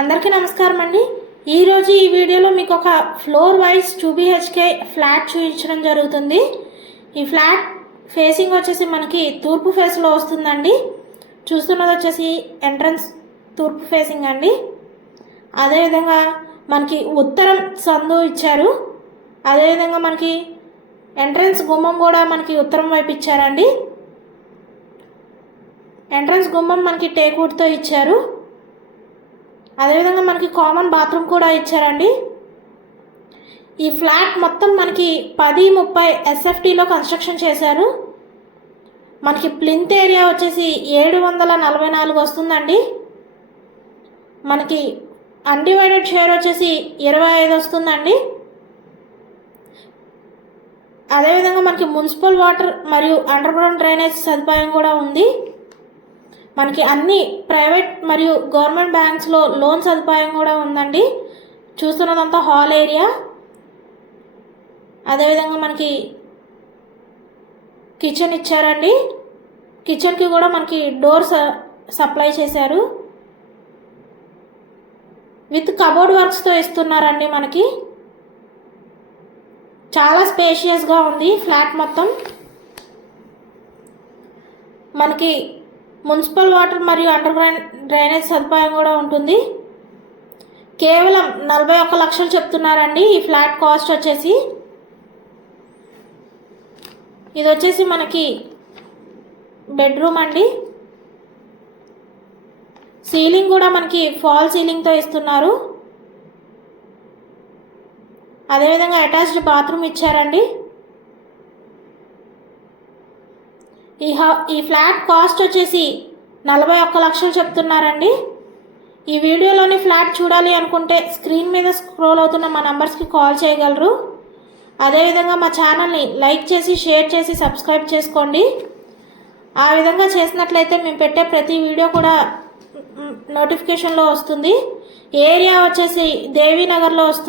అందరికీ నమస్కారం అండి. ఈరోజు ఈ వీడియోలో మీకు ఒక ఫ్లోర్ వైజ్ 2 BHK ఫ్లాట్ చూపించడం జరుగుతుంది. ఈ ఫ్లాట్ ఫేసింగ్ వచ్చేసి మనకి తూర్పు ఫేస్లో వస్తుందండి. చూస్తున్నది వచ్చేసి ఎంట్రన్స్ తూర్పు ఫేసింగ్ అండి. అదేవిధంగా మనకి ఉత్తరం సందు ఇచ్చారు. అదేవిధంగా మనకి ఎంట్రన్స్ గుమ్మం కూడా మనకి ఉత్తరం వైపు ఇచ్చారండి. ఎంట్రన్స్ గుమ్మం మనకి టేక్వుడ్తో ఇచ్చారు. అదేవిధంగా మనకి కామన్ బాత్రూమ్ కూడా ఇచ్చారండి. ఈ ఫ్లాట్ మొత్తం మనకి 10-30 SFTలో కన్స్ట్రక్షన్ చేశారు. మనకి ప్లింత్ ఏరియా వచ్చేసి 744 వస్తుందండి. మనకి అన్డివైడెడ్ షేర్ వచ్చేసి 25 వస్తుందండి. అదేవిధంగా మనకి మున్సిపల్ వాటర్ మరియు అండర్ గ్రౌండ్ డ్రైనేజ్ సదుపాయం కూడా ఉంది. మనకి అన్ని ప్రైవేట్ మరియు గవర్నమెంట్ బ్యాంక్స్లో లోన్ సదుపాయం కూడా ఉందండి. చూస్తున్నదంతా హాల్ ఏరియా. అదేవిధంగా మనకి కిచెన్ ఇచ్చారండి. కిచెన్కి కూడా మనకి డోర్ సప్లై చేశారు. విత్ కబోర్డ్ వర్క్స్తో ఇస్తున్నారండి. మనకి చాలా స్పేషియస్గా ఉంది ఫ్లాట్ మొత్తం. మనకి మున్సిపల్ వాటర్ మరియు అండర్ గ్రౌండ్ డ్రైనేజ్ సదుపాయం కూడా ఉంటుంది. కేవలం 41 లక్షలు చెప్తున్నారండి ఈ ఫ్లాట్ కాస్ట్ వచ్చేసి. ఇది వచ్చేసి మనకి బెడ్రూమ్ అండి. సీలింగ్ కూడా మనకి ఫాల్ సీలింగ్తో ఇస్తున్నారు. అదేవిధంగా అటాచ్డ్ బాత్రూమ్ ఇచ్చారండి. ఈ ఫ్లాట్ కాస్ట్ వచ్చేసి 41 లక్షలు చెప్తున్నారండి. ఈ వీడియోలోని ఫ్లాట్ చూడాలి అనుకుంటే స్క్రీన్ మీద స్క్రోల్ అవుతున్న మా నంబర్స్కి కాల్ చేయగలరు. అదేవిధంగా మా ఛానల్ని లైక్ చేసి షేర్ చేసి సబ్స్క్రైబ్ చేసుకోండి. ఆ విధంగా చేసినట్లయితే మేము పెట్టే ప్రతి వీడియో కూడా నోటిఫికేషన్లో వస్తుంది. ఏరియా వచ్చేసి దేవీనగర్లో వస్తుంది.